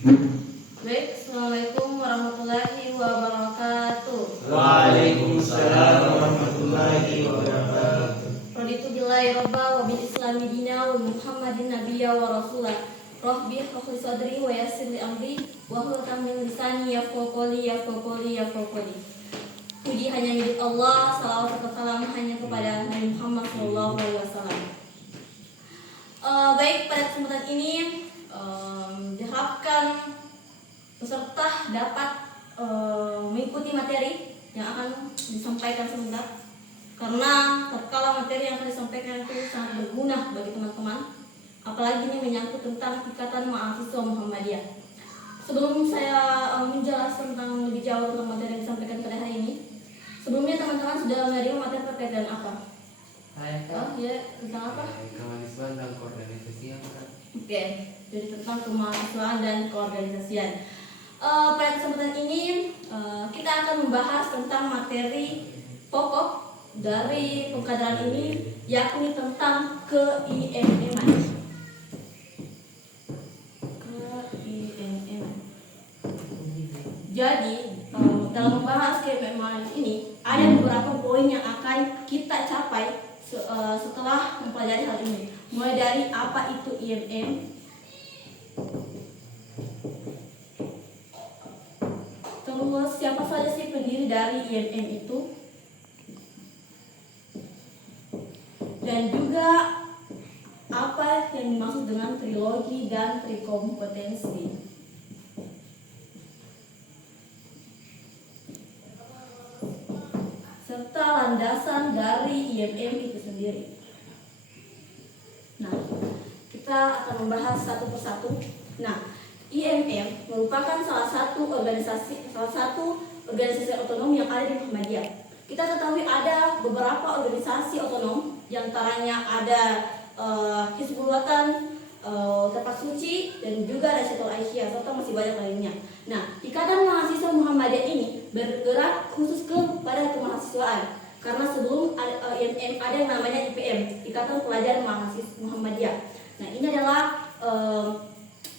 Baik, Assalamualaikum warahmatullahi wabarakatuh. Waalaikumsalam warahmatullahi wabarakatuh. Raditu billahi robba wa bil islami dina wa Muhammadin nabiyya wa rasulah. Rabbi shrah sadri wa yassir li amri wa hlul 'uqdatam min lisani yafqahu qawli. Puji hanya milik Allah, salawat dan salam hanya kepada Nabi Muhammad SAW. Baik, pada kesempatan ini diharapkan peserta dapat mengikuti materi yang akan disampaikan sebentar, karena tatkala materi yang akan disampaikan itu sangat berguna bagi teman-teman, apalagi ini menyangkut tentang Ikatan Mahasiswa Muhammadiyah. Sebelum saya menjelaskan tentang lebih jauh tentang materi yang disampaikan pada hari ini, sebelumnya teman-teman sudah menerima materi terkait dengan apa? Ya, tentang apa? Kemahasiswaan dan koorganisasian. Oke, jadi tentang kemahasiswaan dan keorganisasian. Pada kesempatan ini kita akan membahas tentang materi pokok dari pengkaderan ini, yakni tentang ke-IMM-an. Jadi dalam membahas ke-IMM-an ini ada beberapa poin yang akan kita capai setelah mempelajari hal ini. Mulai dari apa itu IMM, terus siapa saja sih pendiri dari IMM itu, dan juga apa yang dimaksud dengan trilogi dan trikompetensi. Serta landasan dari IMM itu sendiri. Nah, kita akan membahas satu persatu. Nah, IMM merupakan salah satu organisasi otonom yang ada di Muhammadiyah. Kita ketahui ada beberapa organisasi otonom, diantaranya ada Hizbul Watan, Tepat Suci, dan juga Rasyatul Aisyah, serta masih banyak lainnya. Nah, Ikatan Mahasiswa Muhammadiyah ini bergerak khusus kepada kemahasiswaan, karena sebelum IMM ada yang namanya IPM, Ikatan Pelajar Mahasiswa Muhammadiyah. Nah, ini adalah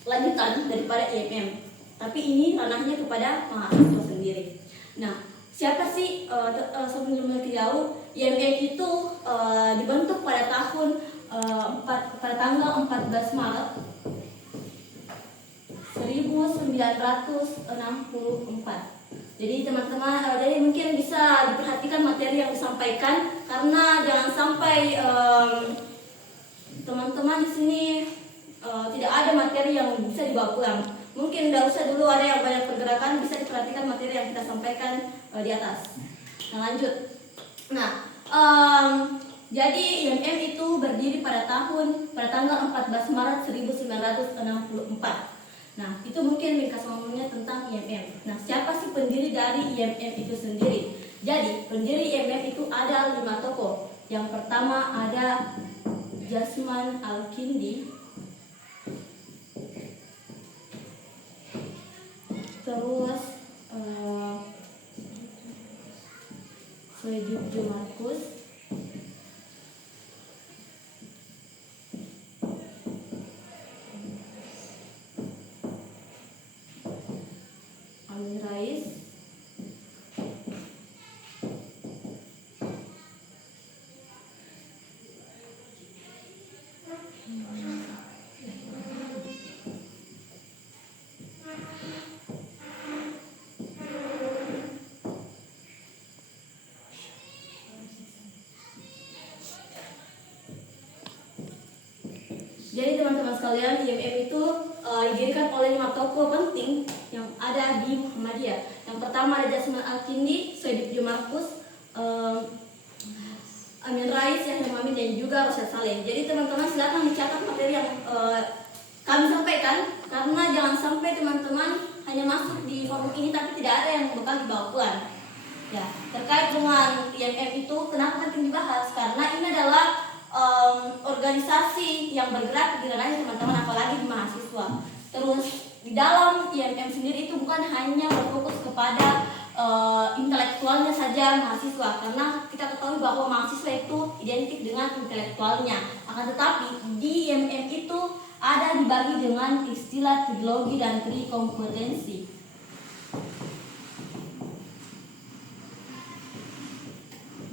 lanjutan daripada IMM, tapi ini ranahnya kepada mahasiswa sendiri. Nah, siapa sih sebelum lebih jauh, IMM itu dibentuk pada pada tanggal 14 Maret 1964. Jadi teman-teman, jadi mungkin bisa diperhatikan materi yang disampaikan, karena jangan sampai teman-teman di sini tidak ada materi yang bisa dibawa pulang. Mungkin tidak usah dulu ada yang banyak pergerakan, bisa diperhatikan materi yang kita sampaikan di atas. Nah, lanjut. Nah, jadi IMM itu berdiri pada tanggal 14 Maret 1964. Nah, itu mungkin ringkas ngomongnya tentang IMM. Nah, siapa sih pendiri dari IMM itu sendiri? Jadi, pendiri IMM itu ada 5 tokoh. Yang pertama ada Jasman Al-Kindi, terus Soejub Jumarkus, Amin Rais, Jadi teman-teman sekalian, IMM itu didirikan oleh 5 tokoh penting yang ada di Muhammadiyah. Yang pertama ada Jasman Al-Kindi, Soejub Jumarkus, Amin Rais, Yahya Mamin, dan juga Rosyad Saleh. Jadi teman-teman silakan dicatat materi yang kami sampaikan, karena jangan sampai teman-teman hanya masuk di forum ini tapi tidak ada yang bakal dibawa pulang. Ya, terkait dengan IMM itu kenapa penting dibahas? Karena ini adalah organisasi yang bergerak di ranahnya teman-teman, apalagi di mahasiswa. Terus di dalam IMM sendiri itu bukan hanya berfokus kepada intelektualnya saja mahasiswa, karena kita ketahui bahwa mahasiswa itu identik dengan intelektualnya. Akan tetapi di IMM itu ada dibagi dengan istilah trilogi dan trikompetensi.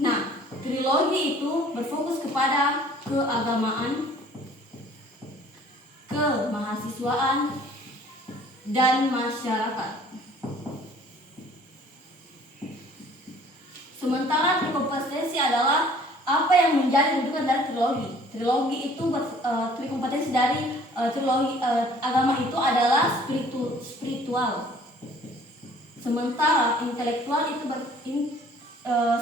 Nah, trilogi itu berfokus kepada keagamaan, kemahasiswaan, dan masyarakat. Sementara trikompetensi adalah apa yang menjadi rujukan dari trilogi. Trilogi itu trikompetensi dari trilogi agama itu adalah spiritual. Sementara intelektual itu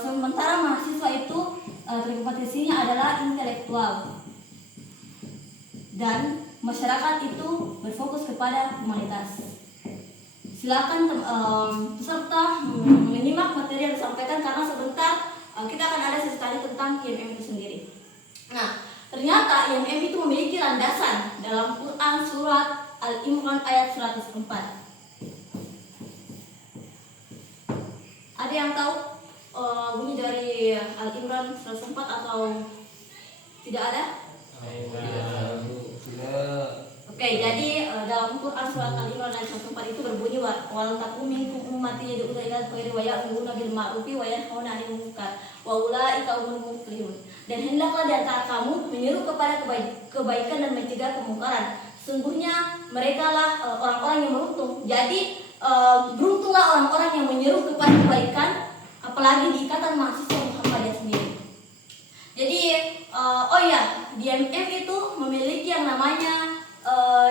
sementara mahasiswa itu trikompetensinya adalah intelektual. Dan masyarakat itu berfokus kepada humanitas. Silakan peserta menyimak materi yang disampaikan karena sebentar kita akan ada sesi tanya tentang IMM itu sendiri. Nah, ternyata IMM itu memiliki landasan dalam Quran surat Al-Imran ayat 104. Ada yang tahu bunyi dari Al-Imran 104 atau tidak ada? Oke, jadi dalam Quran surat Al-Imran ayat 104 itu berbunyi walam takum minkum ummatin yad'una ilal khairi wa ya'muruna bil ma'rufi wa yanhauna 'anil munkar wa ulaika humul muflihun. Dan hendaklah di antara kamu menyeru kepada kebaikan dan mencegah kemungkaran. Sungguhnya merekalah orang-orang yang beruntung. Jadi beruntunglah orang-orang yang menyeru kepada kebaikan, apalagi di ikatan mahasiswa Muhammadiyah sendiri. Jadi di IMM itu memiliki yang namanya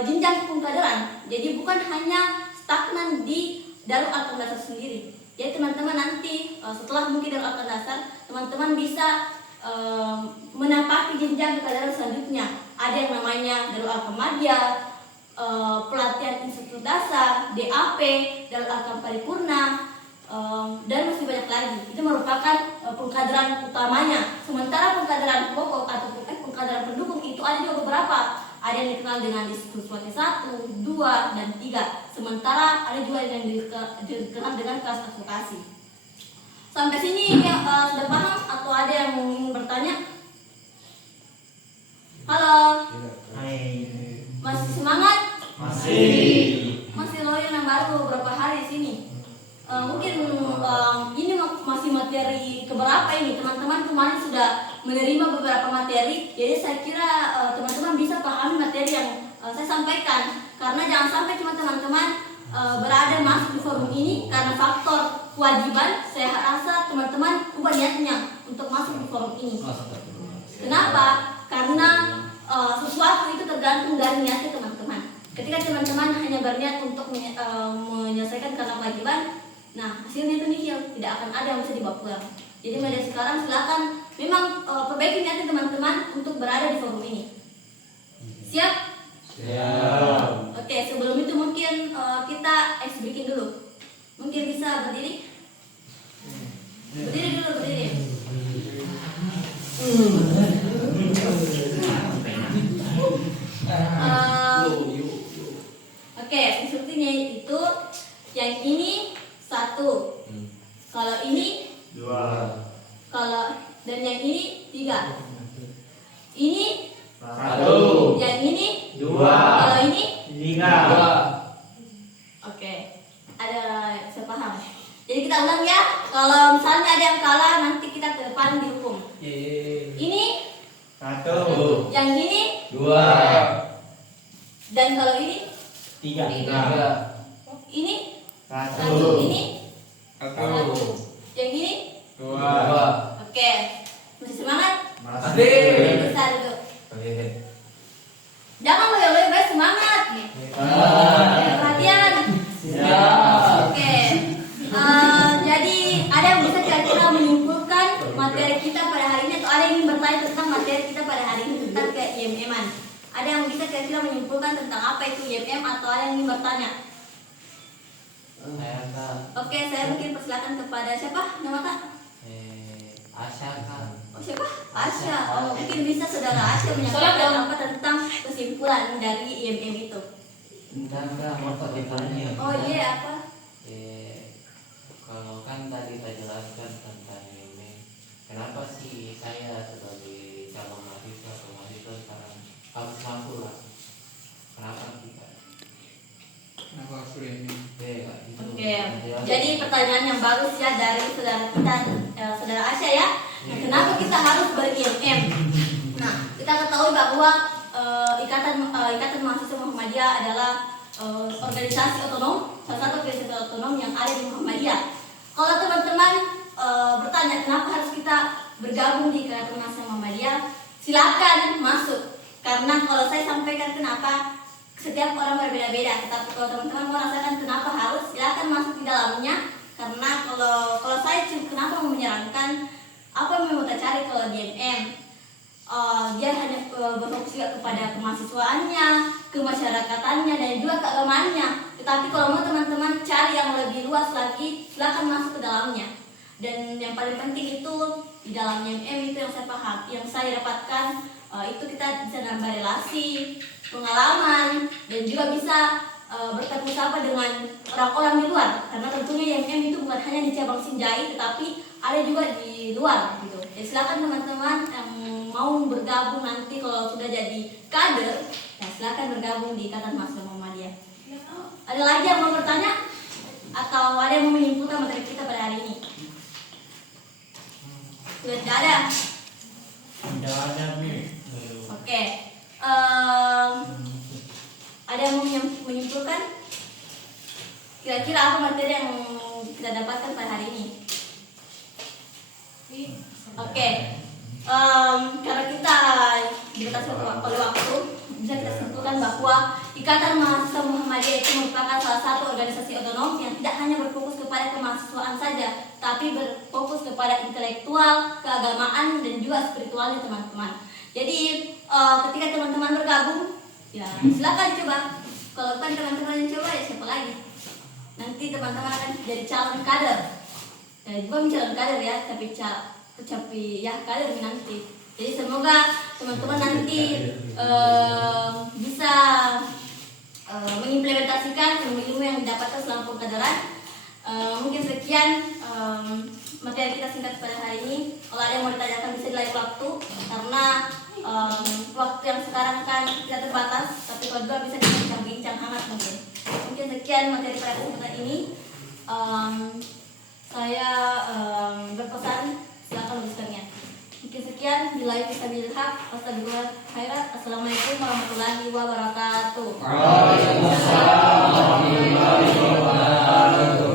jenjang pengkaderan. Jadi bukan hanya stagnan di Darul Arqam Dasar sendiri. Jadi teman-teman nanti setelah mungkin Darul Arqam Dasar, teman-teman bisa menapaki jenjang pengkaderan selanjutnya. Ada yang namanya Darul Arqam Madya, pelatihan instruktur dasar, DAP, Darul Arqam Paripurna, dan masih banyak lagi. Itu merupakan pengkaderan utamanya. Sementara pengkaderan pokok atau pengkaderan pendukung itu ada juga beberapa. Ada yang dikenal dengan diskusi 1, 2, dan 3. Sementara ada juga yang dikenal dengan kelas advokasi. Sampai sini sudah paham atau ada yang ingin bertanya? Halo. Hai. Masih semangat? Masih loyal yang baru beberapa hari di sini. Mungkin ini masih materi keberapa ini? Teman-teman kemarin sudah menerima beberapa materi, jadi saya kira teman-teman bisa pahami materi yang saya sampaikan. Karena jangan sampai cuma teman-teman berada masuk di forum ini karena faktor kewajiban. Saya rasa teman-teman ubah niatnya untuk masuk di forum ini. Kenapa? Karena sesuatu itu tergantung dari niatnya teman-teman. Ketika teman-teman hanya berniat untuk menyelesaikan karena kewajiban, nah hasilnya itu nihil, tidak akan ada yang bisa dibawa pulang. Jadi mulai dari sekarang silakan memang perbaiki niatnya teman-teman untuk berada di forum ini. Siap? Siap. Oke, sebelum itu mungkin kita ice breaking dulu. Mungkin bisa berdiri? Berdiri dulu, berdiri. Oke, instruksinya itu yang ini 1, kalau ini 2, kalau dan yang ini 3, ini 1, yang ini 2, kalau ini 3. Oke, ada saya paham. Jadi kita ulang ya. Kalau misalnya ada yang kalah, nanti kita ke depan dihukum. Ini 1, yang ini 2, dan kalau ini 3. ini 1, ini 1, yang ini 2. oke. Masih semangat? Masih. Bisa dulu. Jangan loyo-loyo, guys, semangat. Perhatian. Oke. Jadi ada yang bisa kira-kira menyimpulkan materi kita pada hari ini, atau ada yang ingin bertanya tentang materi kita pada hari ini tentang ke IMM-an? Ada yang bisa kira-kira menyimpulkan tentang apa itu IMM, atau ada yang ingin bertanya? Oke, saya mungkin persilakan kepada siapa? Nama Kak? Asya kan. Oh, siapa? Asya. Oh, mungkin bisa saudara Asya menyampaikan apa tentang kesimpulan dari IMM itu? Enggak, mau bertanya. Oh iya, apa? Kalau kan tadi kita jelaskan tentang ini, kenapa sih saya sebagai calon mahasiswa atau mahasiswa sekarang harus mampu lah? Kenapa sih? Oke, jadi pertanyaan yang bagus ya dari saudara kita, saudara Asya ya. Nah, kenapa kita harus ber-IMM? Nah, kita ketahui bahwa Ikatan Mahasiswa Muhammadiyah adalah organisasi otonom, salah satu organisasi otonom yang ada di Muhammadiyah. Kalau teman-teman bertanya kenapa harus kita bergabung di Ikatan Mahasiswa Muhammadiyah, silakan masuk. Karena kalau saya sampaikan kenapa, setiap orang berbeda-beda. Tetapi kalau teman-teman mau rasakan kenapa harus, silakan masuk di dalamnya. Karena kalau saya kenapa mau menyarankan apa yang mau kita cari kalau di MM, dia hanya berfokus juga kepada kemahasiswaannya, kemasyarakatannya, dan juga keagamaannya. Tetapi kalau mau teman-teman cari yang lebih luas lagi, silakan masuk ke dalamnya. Dan yang paling penting itu di dalam MM itu yang saya paham, yang saya dapatkan itu kita bisa nambah relasi, pengalaman, dan juga bisa bertemu sapa dengan orang-orang di luar. Karena tentunya MM itu bukan hanya di cabang Sinjai, tetapi ada juga di luar gitu. Jadi silakan teman-teman yang mau bergabung nanti kalau sudah jadi kader, ya silakan bergabung di Ikatan Mahasiswa Muhammadiyah. Ada lagi yang mau bertanya atau ada yang mau menyimpulkan materi kita pada hari ini? Sudah tidak ada? Tidak ada nih. Oke. Ada yang mau menyimpulkan? Kira-kira apa materi yang kita dapatkan pada hari ini? Oke. Karena kita dibatasi oleh waktu, bisa kita simpulkan bahwa Ikatan Mahasiswa Muhammadiyah itu merupakan salah satu organisasi otonom yang tidak hanya berfokus kepada kemahasiswaan saja, tapi berfokus kepada intelektual, keagamaan, dan juga spiritualnya teman-teman. Jadi ketika teman-teman bergabung, ya silakan coba. Kalau bukan teman-teman yang coba, ya siapa lagi? Nanti teman-teman akan jadi calon kader. Ya, bukan calon kader ya, tapi ya kader nanti. Jadi semoga teman-teman nanti bisa mengimplementasikan ilmu yang didapatkan selama pengkaderan. Mungkin sekian materi kita singkat pada hari ini. Kalau ada yang mau ditanyakan bisa di lain waktu, karena waktu yang sekarang kan tidak terbatas, tapi kalau juga bisa kita bincang-bincang hangat mungkin. Mungkin sekian materi pada kesempatan ini. Saya berpesan silakan tuliskannya. Mungkin sekian, bila kita bilhaq, astagfirullah khairat. Assalamualaikum warahmatullahi wabarakatuh. Waalaikumsalam warahmatullahi wabarakatuh.